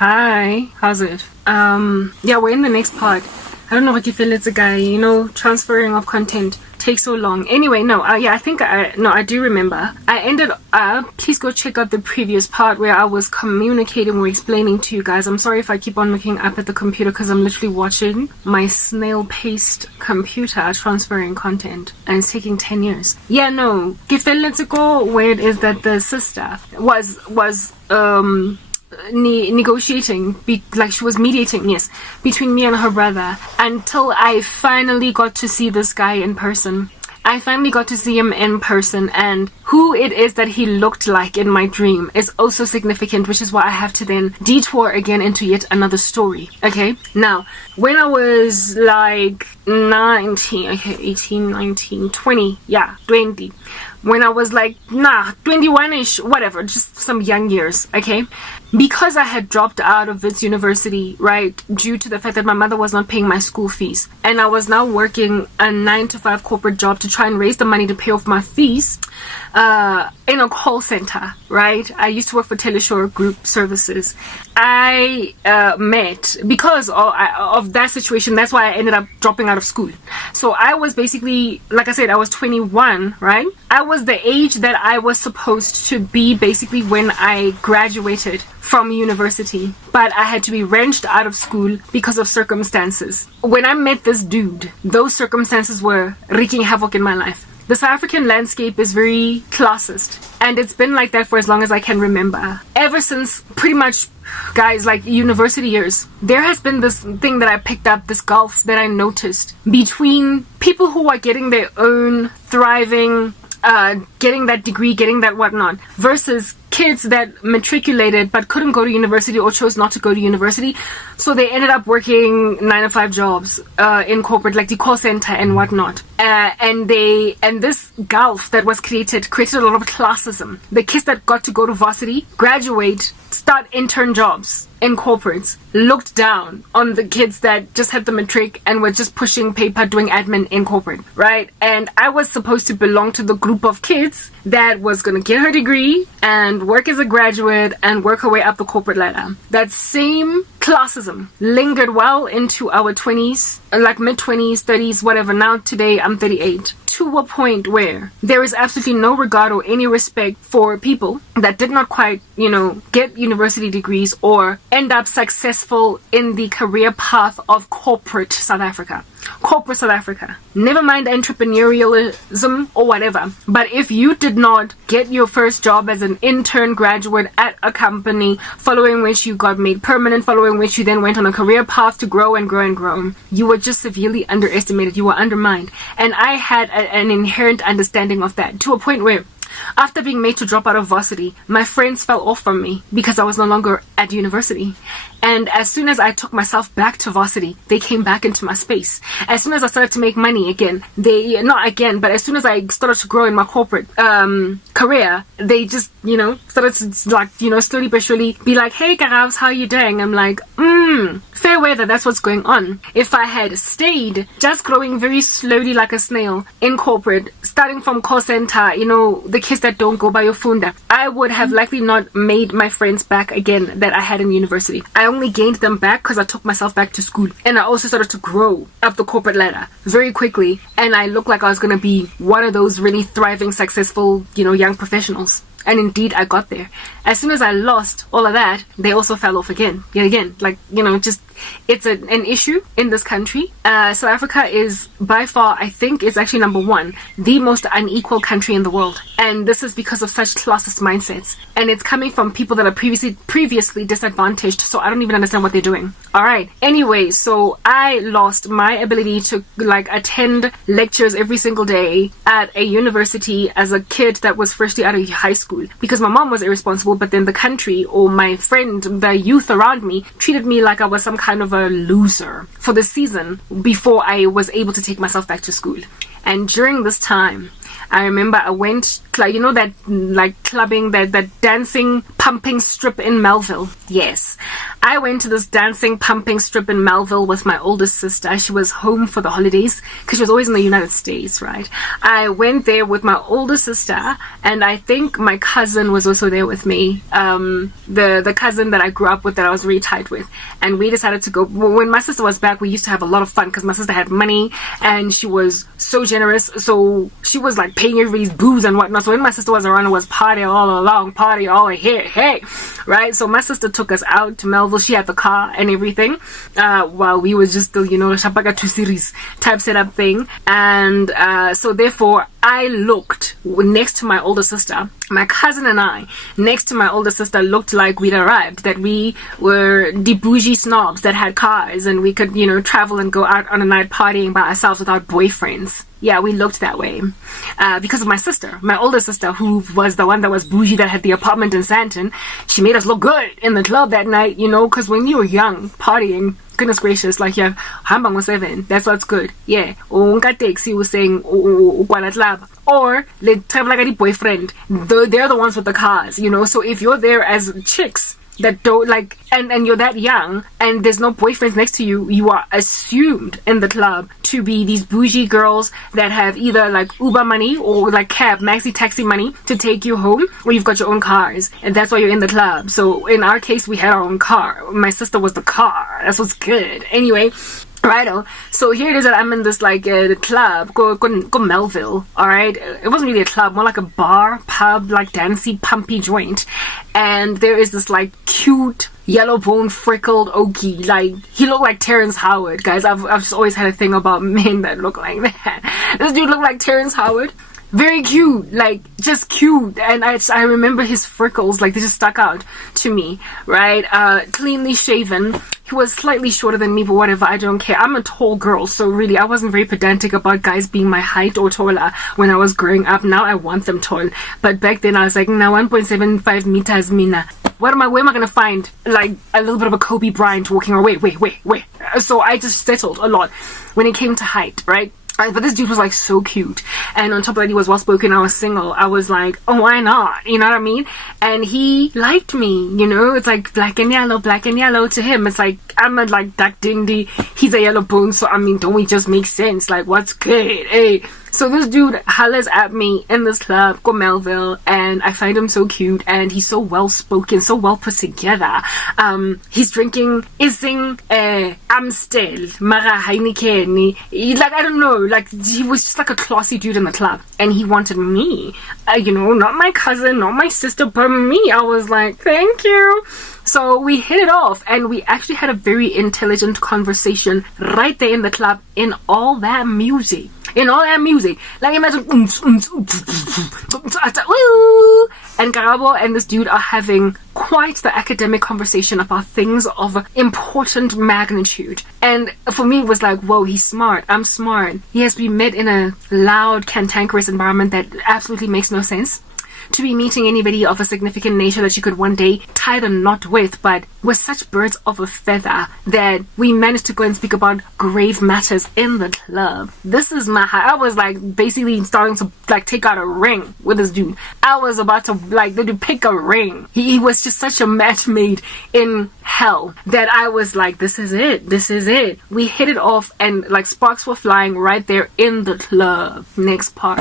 Hi, how's it? Yeah, we're in the next part. I don't know what you feel it's a guy, transferring of content takes so long. Anyway, no, I do remember. I ended up, please go check out the previous part where I was communicating or explaining to you guys. I'm sorry if I keep on looking up at the computer because I'm literally watching my snail-paced computer transferring content and it's taking 10 years. Yeah, no, let's go where it is that the sister was negotiating, like she was mediating, yes, between me and her brother, until I finally got to see this guy in person. I finally got to see him in person, and who it is that he looked like in my dream is also significant, which is why I have to then detour again into yet another story. Okay, now when I was like 18, 19, 20, yeah, 20, when I was like 21ish, whatever, just some young years, okay, because I had dropped out of Wits University, right, due to the fact that my mother was not paying my school fees, and I was now working a 9-to-5 corporate job to try and raise the money to pay off my fees in a call center, right? I used to work for Teleshore Group Services. I met, because of that situation, that's why I ended up dropping out of school. So I was basically, like I said, I was 21, right? I was the age that I was supposed to be basically when I graduated from university, but I had to be wrenched out of school because of circumstances. When I met this dude, those circumstances were wreaking havoc in my life. The South African landscape is very classist, and it's been like that for as long as I can remember. Ever since pretty much, guys, like university years, there has been this thing that I picked up, this gulf that I noticed between people who are getting their own thriving, getting that degree, getting that whatnot, versus kids that matriculated but couldn't go to university or chose not to go to university, so they ended up working 9-to-5 jobs in corporate, like the call center and whatnot. And this gulf that was created a lot of classism. The kids that got to go to varsity, graduate, start intern jobs in corporates, looked down on the kids that just had the matric and were just pushing paper, doing admin in corporate, right? And I was supposed to belong to the group of kids that was going to get her degree and work as a graduate and work her way up the corporate ladder. That same classism lingered well into our 20s, like mid-20s, 30s, whatever. Now today I'm 38. To a point where there is absolutely no regard or any respect for people that did not quite, get university degrees or end up successful in the career path of corporate South Africa. Corporate South Africa. Never mind entrepreneurialism or whatever. But if you did not get your first job as an intern graduate at a company, following which you got made permanent, following which you then went on a career path to grow and grow and grow, you were just severely underestimated. You were undermined. And I had an inherent understanding of that, to a point where after being made to drop out of varsity, my friends fell off from me because I was no longer at university. And as soon as I took myself back to varsity, they came back into my space. As soon as I started to make money again, but as soon as I started to grow in my corporate career, they just, started to slowly but surely be like, hey, Karavs, how you doing? I'm like, fair weather, that's what's going on. If I had stayed just growing very slowly like a snail in corporate, starting from call center, the kids that don't go by your funda, I would have likely not made my friends back again that I had in university. I only gained them back because I took myself back to school, and I also started to grow up the corporate ladder very quickly, and I looked like I was going to be one of those really thriving, successful, young professionals. And indeed, I got there. As soon as I lost all of that, they also fell off again. Yet again, it's an issue in this country. South Africa is by far, I think, is actually number one, the most unequal country in the world. And this is because of such classist mindsets. And it's coming from people that are previously disadvantaged. So I don't even understand what they're doing. All right. Anyway, so I lost my ability to attend lectures every single day at a university as a kid that was freshly out of high school, because my mom was irresponsible, but then the country or my friend, the youth around me, treated me like I was some kind of a loser for the season before I was able to take myself back to school. And during this time, I remember I went, that clubbing, that dancing, pumping strip in Melville. Yes. I went to this dancing, pumping strip in Melville with my oldest sister. She was home for the holidays because she was always in the United States, right? I went there with my older sister, and I think my cousin was also there with me. The cousin that I grew up with, that I was really tight with. And we decided to go. When my sister was back, we used to have a lot of fun because my sister had money and she was so generous. So she was like paying everybody's booze and whatnot. So when my sister was around, it was party all along, party all here, hey, right? So my sister took us out to Melville. She had the car and everything, while we was just still, Shapaka 2 series type setup thing. And so therefore I looked next to my older sister. My cousin and I, next to my older sister, looked like we'd arrived, that we were the bougie snobs that had cars and we could, travel and go out on a night partying by ourselves without boyfriends. Yeah, we looked that way. Because of my sister, my older sister, who was the one that was bougie, that had the apartment in Santon. She made us look good in the club that night, because when you were young, partying, goodness gracious, like you have Hambang 7, that's what's good. Yeah. Unka taxi was saying club. Or they travel like a boyfriend. They're the ones with the cars, So if you're there as chicks that don't like, and you're that young and there's no boyfriends next to you, you are assumed in the club to be these bougie girls that have either like Uber money or like cab, maxi taxi money to take you home, or you've got your own cars, and that's why you're in the club. So in our case, we had our own car. My sister was the car. That's what's good. Anyway, righto. So here it is that I'm in this like club, go Melville. All right, it wasn't really a club, more like a bar, pub, like dancey, pumpy joint. And there is this like cute yellow bone freckled Okie, like he looked like Terrence Howard, guys. I've just always had a thing about men that look like that. This dude looked like Terrence Howard. Very cute, like just cute, and I remember his freckles, like they just stuck out to me, right? Cleanly shaven. He was slightly shorter than me, but whatever, I don't care. I'm a tall girl, so really I wasn't very pedantic about guys being my height or taller when I was growing up. Now I want them tall, but back then I was like, now 1.75 meters, mina. Where am I gonna find like a little bit of a Kobe Bryant walking around? Wait. So I just settled a lot when it came to height, right? But this dude was like so cute, and on top of that, he was well spoken. I was single. I was like, oh, why not? You know what I mean? And he liked me. It's like black and yellow to him. It's like I'm a like dark dindy. He's a yellow bone. So I mean, don't we just make sense? Like, what's good? Hey. So this dude hollers at me in this club, go Melville, and I find him so cute, and he's so well spoken, so well put together. He's drinking Ising Amstel, Mara Heineken. Like, I don't know, like he was just like a classy dude in the club, and he wanted me. Not my cousin, not my sister, but me. I was like, thank you. So we hit it off, and we actually had a very intelligent conversation right there in the club in all that music. Like imagine and Karabo and this dude are having quite the academic conversation about things of important magnitude. And for me it was like, whoa, he's smart, I'm smart. Yes, we met in a loud, cantankerous environment that absolutely makes no sense to be meeting anybody of a significant nature that you could one day tie the knot with, but we're such birds of a feather that we managed to go and speak about grave matters in the club. This is my high. I was like basically starting to like take out a ring with this dude. I was about to like pick a ring. He was just such a match made in hell that I was like, this is it. We hit it off, and like sparks were flying right there in the club. Next part.